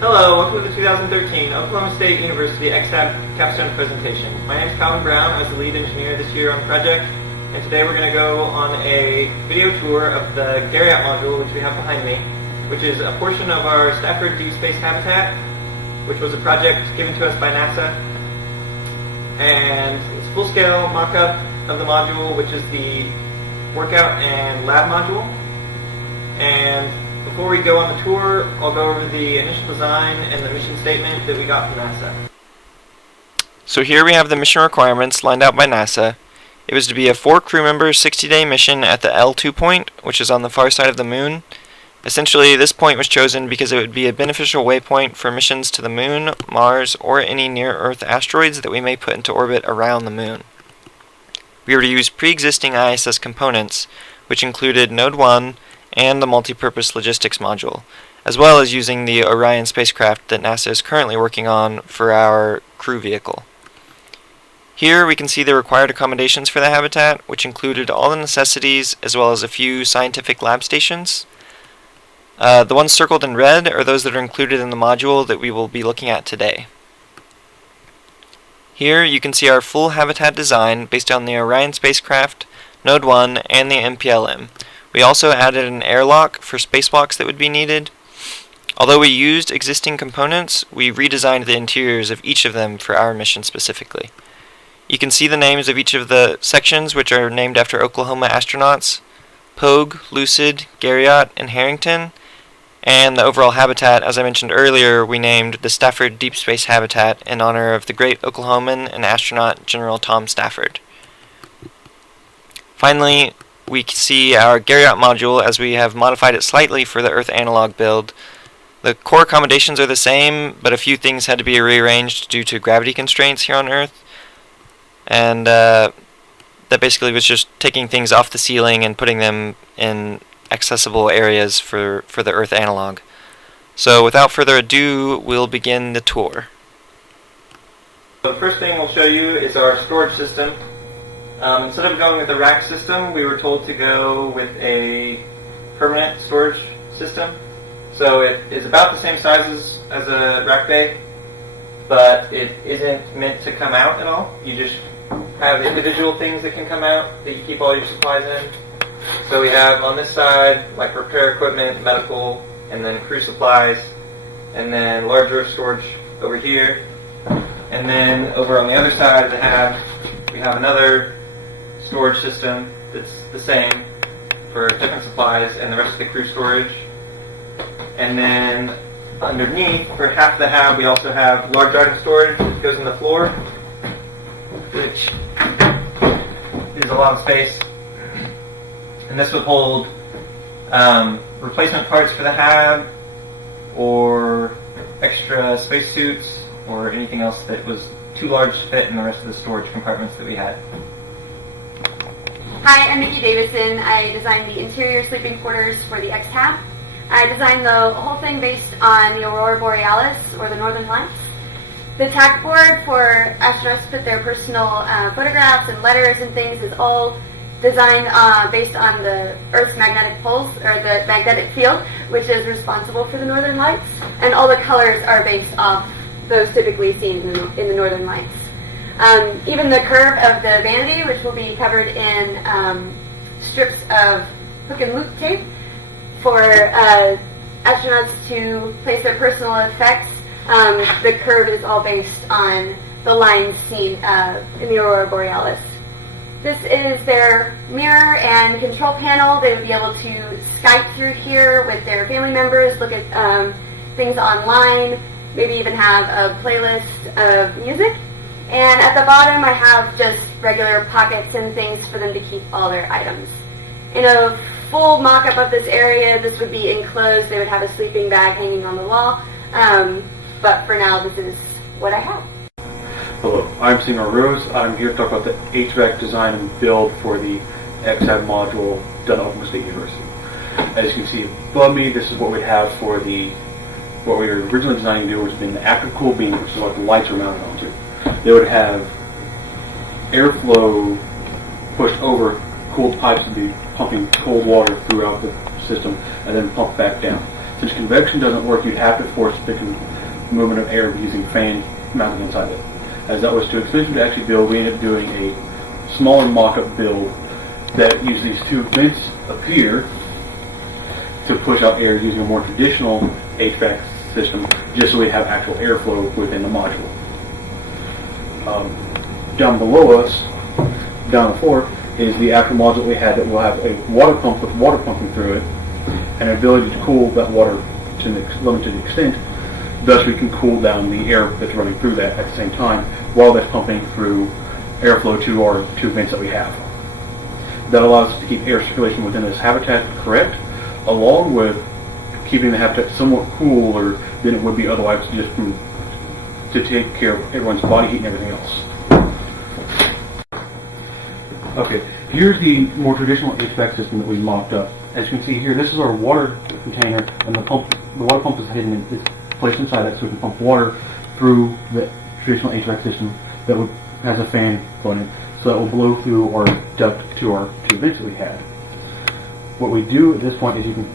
Hello, welcome to the 2013 Oklahoma State University XHab capstone presentation. My name is Calvin Brown. I was the lead engineer this year on the project, and today we're going to go on a video tour of the Garriott module, which we have behind me, which is a portion of our Stafford Deep Space Habitat, which was a project given to us by NASA. And it's a full-scale mock-up of the module, which is the workout and lab module. And before we go on the tour, I'll go over the initial design and the mission statement that we got from NASA. So here we have the mission requirements lined out by NASA. It was to be a 4-crew-member 60-day mission at the L2 point, which is on the far side of the moon. Essentially, this point was chosen because it would be a beneficial waypoint for missions to the moon, Mars, or any near-Earth asteroids that we may put into orbit around the moon. We were to use pre-existing ISS components, which included Node 1, and the multi-purpose logistics module, as well as using the Orion spacecraft that NASA is currently working on for our crew vehicle. Here we can see the required accommodations for the habitat, which included all the necessities as well as a few scientific lab stations. The ones circled in red are those that are included in the module that we will be looking at today. Here you can see our full habitat design based on the Orion spacecraft, Node 1, and the MPLM. We also added an airlock for spacewalks that would be needed. Although we used existing components, we redesigned the interiors of each of them for our mission specifically. You can see the names of each of the sections, which are named after Oklahoma astronauts: Pogue, Lucid, Garriott, and Harrington. And the overall habitat, as I mentioned earlier, we named the Stafford Deep Space Habitat in honor of the great Oklahoman and astronaut General Tom Stafford. Finally, we see our Garriott module as we have modified it slightly for the Earth analog build. The core accommodations are the same, but a few things had to be rearranged due to gravity constraints here on Earth. And that basically was just taking things off the ceiling and putting them in accessible areas for the Earth analog. So without further ado, we'll begin the tour. So the first thing we'll show you is our storage system. Instead of going with the rack system, we were told to go with a permanent storage system. So it is about the same size as a rack bay, but it isn't meant to come out at all. You just have individual things that can come out that you keep all your supplies in. So we have on this side like repair equipment, medical, and then crew supplies, and then larger storage over here. And then over on the other side of the hab, we have another storage system that's the same for different supplies and the rest of the crew storage. And then underneath, for half the hab, we also have large item storage that goes in the floor, which is a lot of space. And this would hold replacement parts for the hab, or extra spacesuits, or anything else that was too large to fit in the rest of the storage compartments that we had. Hi, I'm Nikki Davison. I designed the interior sleeping quarters for the XHab. I designed the whole thing based on the Aurora Borealis, or the Northern Lights. The tack board for astronauts to put their personal photographs and letters and things is all designed based on the Earth's magnetic poles, or the magnetic field, which is responsible for the Northern Lights. And all the colors are based off those typically seen in the Northern Lights. Even the curve of the vanity, which will be covered in strips of hook and loop tape for astronauts to place their personal effects, the curve is all based on the lines seen in the Aurora Borealis. This is their mirror and control panel. They would be able to Skype through here with their family members, look at things online, maybe even have a playlist of music. And at the bottom, I have just regular pockets and things for them to keep all their items. In a full mock-up of this area, this would be enclosed. They would have a sleeping bag hanging on the wall. But for now, this is what I have. Hello, I'm Seymour Rose. I'm here to talk about the HVAC design and build for the XHab module done at Oklahoma State University. As you can see above me, this is what we have for what we were originally designing to do, which has been the active cool beam, which is what the lights are mounted onto. They would have airflow pushed over cooled pipes to be pumping cold water throughout the system and then pumped back down. Since convection doesn't work, you'd have to force the movement of air using fan mounted inside it. As that was too expensive to actually build, we ended up doing a smaller mock-up build that used these two vents up here to push out air using a more traditional HVAC system, just so we have actual airflow within the module. Down below us, down the floor, is the actual module we had that will have a water pump with water pumping through it and an ability to cool that water to an limited extent. Thus we can cool down the air that's running through that at the same time while that's pumping through airflow to our two vents that we have. That allows us to keep air circulation within this habitat correct, along with keeping the habitat somewhat cooler than it would be otherwise, just to take care of everyone's body heat and everything else. Okay, here's the more traditional HVAC system that we mocked up. As you can see here, this is our water container, and the water pump is hidden and is placed inside that so we can pump water through the traditional HVAC system that has a fan going in, so that will blow through our duct to our two vents that we had. What we do at this point is you can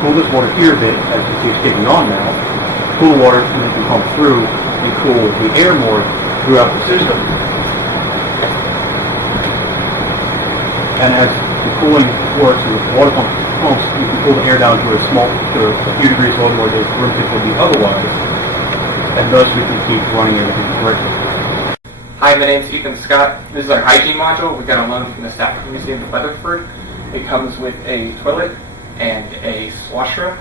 cool this water here a bit, as you see it's taking on now, cool water, and then you can pump through and cool the air more throughout the system. And as the cooling works with water pumps, you can cool the air down to a few degrees below where the room temperature would be otherwise, and thus we can keep running everything correctly. Hi, my name is Ethan Scott. This is our hygiene module. We got a loan from the Stafford Museum of Weatherford. It comes with a toilet and a washroom.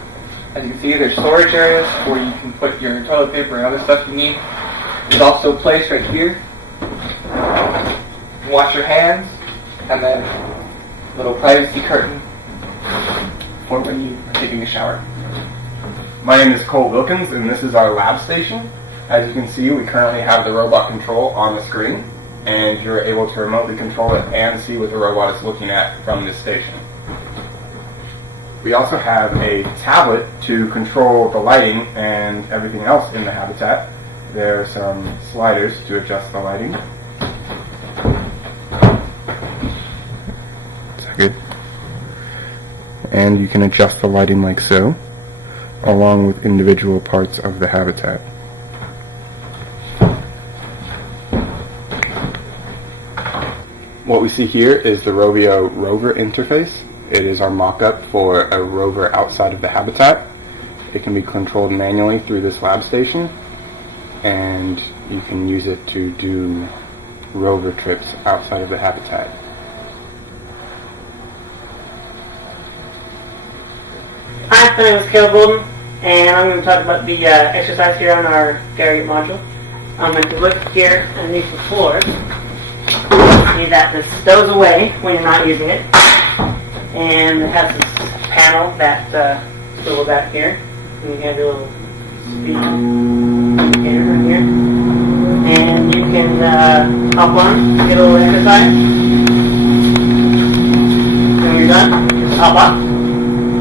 As you can see, there's storage areas where you can put your toilet paper and other stuff you need. There's also a place right here. You can wash your hands, and then a little privacy curtain for when you are taking a shower. My name is Colt Wilkens, and this is our lab station. As you can see, we currently have the robot control on the screen, and you're able to remotely control it and see what the robot is looking at from this station. We also have a tablet to control the lighting and everything else in the habitat. There are some sliders to adjust the lighting. Good. And you can adjust the lighting like so, along with individual parts of the habitat. What we see here is the Rovio rover interface. It is our mock-up for a rover outside of the habitat. It can be controlled manually through this lab station, and you can use it to do rover trips outside of the habitat. Hi, my name is Goulden, and I'm going to talk about the exercise here on our Garrett module. If you look here underneath the floor, you see that this stows away when you're not using it, and it has this panel that swivels out here, and you have your little speed here and here, and you can hop on, get a little exercise, and when you're done, just hop off.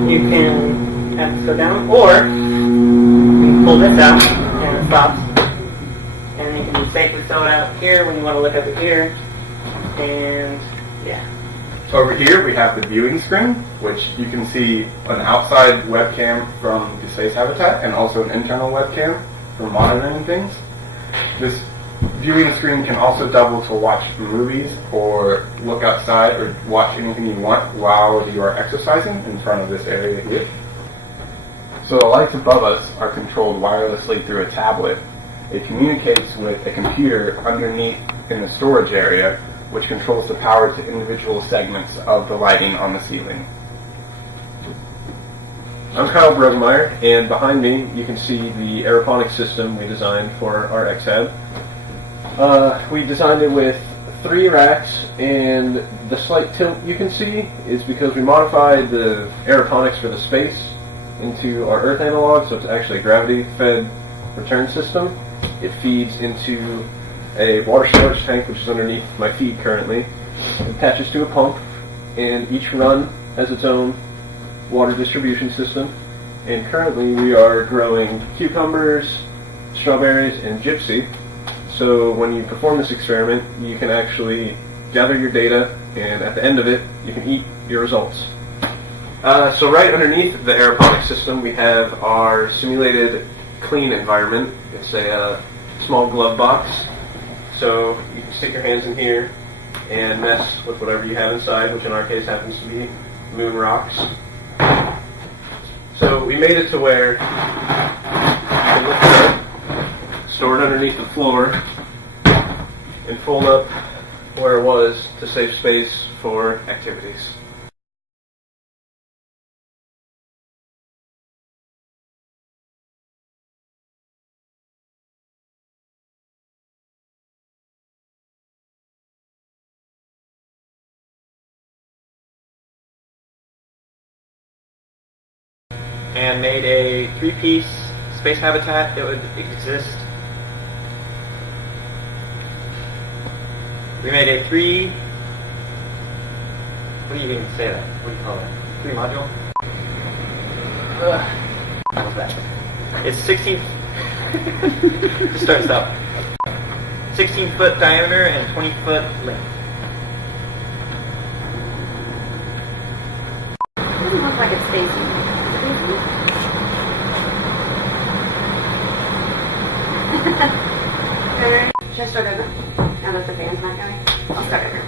You can have to go down, or you can pull this out and it stops, and you can safely throw it out here when you want to look over here, and yeah. Over here we have the viewing screen, which you can see an outside webcam from the space habitat and also an internal webcam for monitoring things. This viewing screen can also double to watch movies or look outside or watch anything you want while you are exercising in front of this area here. So the lights above us are controlled wirelessly through a tablet. It communicates with a computer underneath in the storage area, which controls the power to individual segments of the lighting on the ceiling. I'm Bruggemeyer, and behind me you can see the aeroponics system we designed for our XHab. We designed it with 3 racks, and the slight tilt you can see is because we modified the aeroponics for the space into our Earth analog, so it's actually a gravity-fed return system. It feeds into a water storage tank, which is underneath my feet currently. It attaches to a pump, and each run has its own water distribution system. And currently we are growing cucumbers, strawberries, and gypsy. So when you perform this experiment, you can actually gather your data, and at the end of it, you can eat your results. So right underneath the aeroponic system, we have our simulated clean environment. It's a small glove box. So you can stick your hands in here and mess with whatever you have inside, which in our case happens to be moon rocks. So we made it to where you can lift it up, store it underneath the floor, and fold up where it was to save space for activities. And made a 3-piece space habitat that would exist. We made a what do you even say that? What do you call that? 3 module? What's that? It's 16, just start stop. 16-foot diameter and 20-foot length. It doesn't look like it's spacey. Should I start over? Now that the fan's not going? I'll start over.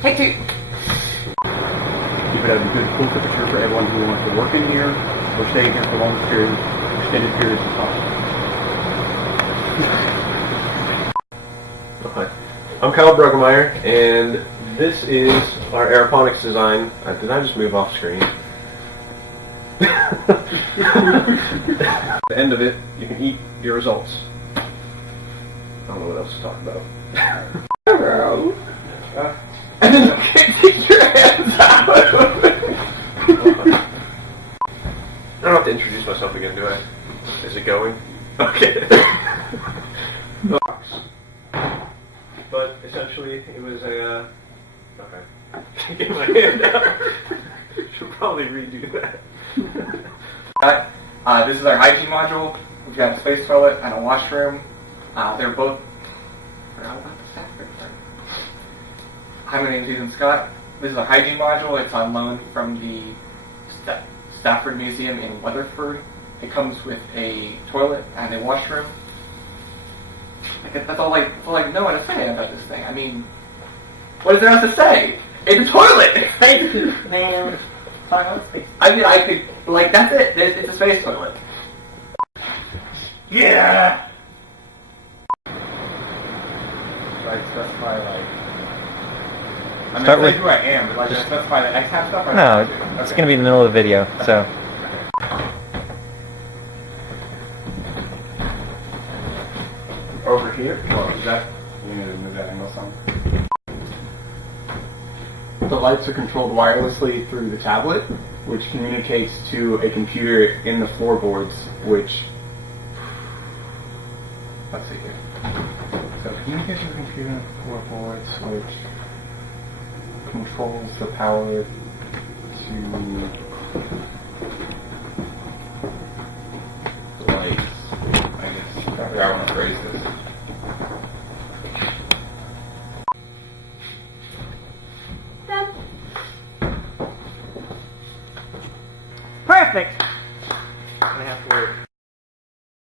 Take 2. Keep it at a good cool temperature for everyone who wants to work in here or stay in here for long periods, extended periods of time. Okay. I'm Kyle Bruggemeyer, and this is our aeroponics design. Did I just move off screen? At the end of it, you can eat your results. I don't know what else to talk about. And then you can't take your hands out. I don't have to introduce myself again, do I? Is it going? Okay. But essentially, it was a. Okay. Can't get my hand out. Should probably redo that. This is our hygiene module. We've got a space toilet and a washroom. They're both. Hi, my name is Ethan Scott. This is a hygiene module. It's on loan from the Stafford Museum in Weatherford. It comes with a toilet and a washroom. That's all I know how to say about this thing. I mean, what is there else to say? It's a toilet! Man, toilet space. I mean, I could, that's it. It's a space toilet. Yeah! Should I specify, I'm Start not with- who I am, but should I specify the XHab stuff? Or No, it's going to be in the middle of the video, so. Over here? Oh, is that? You need to move that angle some. The lights are controlled wirelessly through the tablet, which communicates to a computer in the floorboards, which. Let's see here. So, communicates to the computer in the floorboards, which controls the power to. The lights. I guess. I forgot how to phrase this.